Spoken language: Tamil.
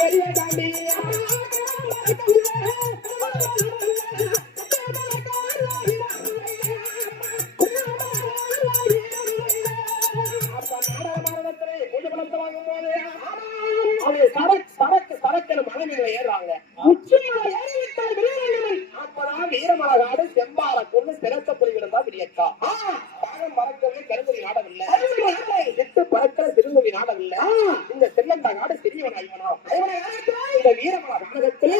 பெரிய தாண்டி ஏறாங்க அப்பதான் வீரமலகாடு செம்பால கொண்டு சிறத்த புலிகள் தான் விடியக்கா பாகம் மறக்கவே கருங்குடி நாடவில்லை எட்டு பறக்கிற திருங்குடி நாடவில்லை இந்த செல்லந்தா நாடு சிறியவன் ஐவனா இந்த வீரமல நாடகத்தில்